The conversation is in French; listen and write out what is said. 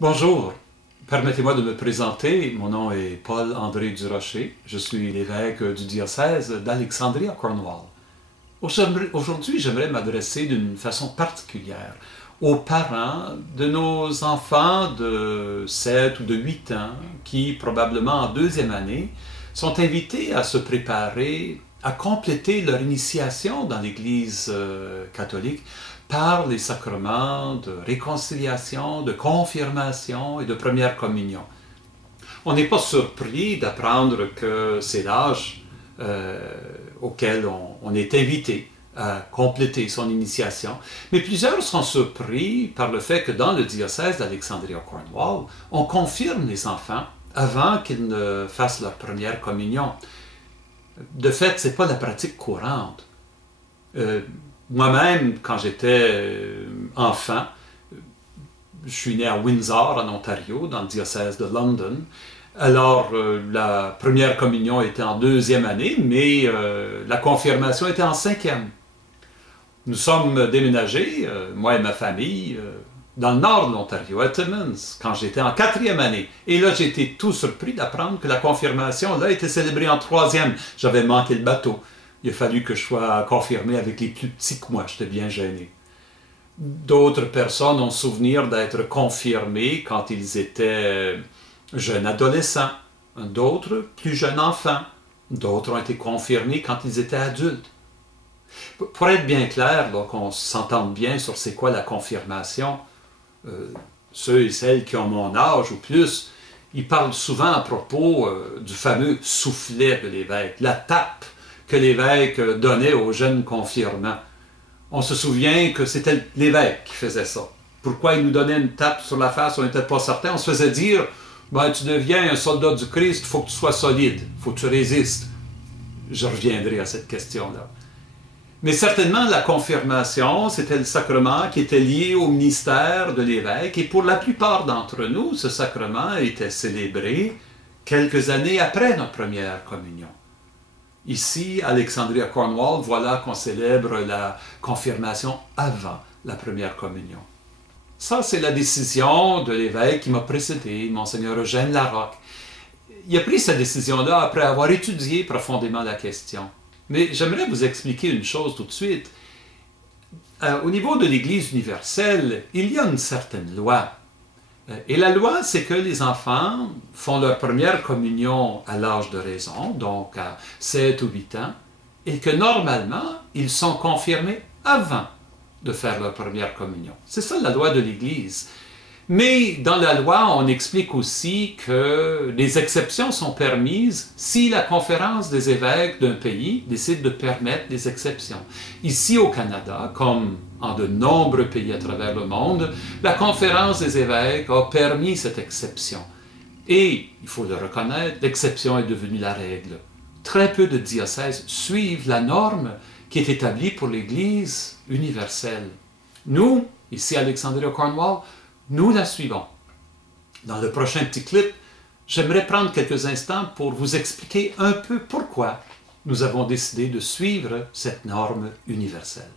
Bonjour, permettez-moi de me présenter. Mon nom est Paul-André Durocher. Je suis l'évêque du diocèse d'Alexandrie à Cornwall. Aujourd'hui, j'aimerais m'adresser d'une façon particulière aux parents de nos enfants de 7 ou de 8 ans qui, probablement en deuxième année, sont invités à se préparer à compléter leur initiation dans l'Église catholique par les sacrements de réconciliation, de confirmation et de première communion. On n'est pas surpris d'apprendre que c'est l'âge auquel on est invité à compléter son initiation, mais plusieurs sont surpris par le fait que dans le diocèse d'Alexandrie-Cornwall, on confirme les enfants avant qu'ils ne fassent leur première communion. De fait, ce n'est pas la pratique courante. Moi-même, quand j'étais enfant, je suis né à Windsor, en Ontario, dans le diocèse de London. Alors, la première communion était en deuxième année, mais la confirmation était en cinquième. Nous sommes déménagés, moi et ma famille, dans le nord de l'Ontario, à Timmins, quand j'étais en quatrième année. Et là, j'ai été tout surpris d'apprendre que la confirmation, là, était célébrée en troisième. J'avais manqué le bateau. Il a fallu que je sois confirmé avec les plus petits que moi. J'étais bien gêné. D'autres personnes ont souvenir d'être confirmés quand ils étaient jeunes adolescents. D'autres, plus jeunes enfants. D'autres ont été confirmés quand ils étaient adultes. Pour être bien clair, qu'on s'entende bien sur c'est quoi la confirmation, ceux et celles qui ont mon âge ou plus, ils parlent souvent à propos du fameux soufflet de l'évêque, la tape que l'évêque donnait aux jeunes confirmants. On se souvient que c'était l'évêque qui faisait ça. Pourquoi il nous donnait une tape sur la face, on n'était pas certain. On se faisait dire, ben, tu deviens un soldat du Christ, il faut que tu sois solide, il faut que tu résistes. Je reviendrai à cette question-là. Mais certainement, la confirmation, c'était le sacrement qui était lié au ministère de l'évêque. Et pour la plupart d'entre nous, ce sacrement était célébré quelques années après notre première communion. Ici, à Alexandrie à Cornwall, voilà qu'on célèbre la confirmation avant la première communion. Ça, c'est la décision de l'évêque qui m'a précédé, Monseigneur Eugène Larocque. Il a pris cette décision-là après avoir étudié profondément la question. Mais j'aimerais vous expliquer une chose tout de suite. Au niveau de l'Église universelle, il y a une certaine loi. Et la loi, c'est que les enfants font leur première communion à l'âge de raison, donc à 7 ou 8 ans, et que normalement, ils sont confirmés avant de faire leur première communion. C'est ça la loi de l'Église. Mais dans la loi, on explique aussi que les exceptions sont permises si la conférence des évêques d'un pays décide de permettre des exceptions. Ici au Canada, comme en de nombreux pays à travers le monde, la conférence des évêques a permis cette exception. Et, il faut le reconnaître, l'exception est devenue la règle. Très peu de diocèses suivent la norme qui est établie pour l'Église universelle. Nous, ici à Alexandrie-Cornwall, nous la suivons. Dans le prochain petit clip, j'aimerais prendre quelques instants pour vous expliquer un peu pourquoi nous avons décidé de suivre cette norme universelle.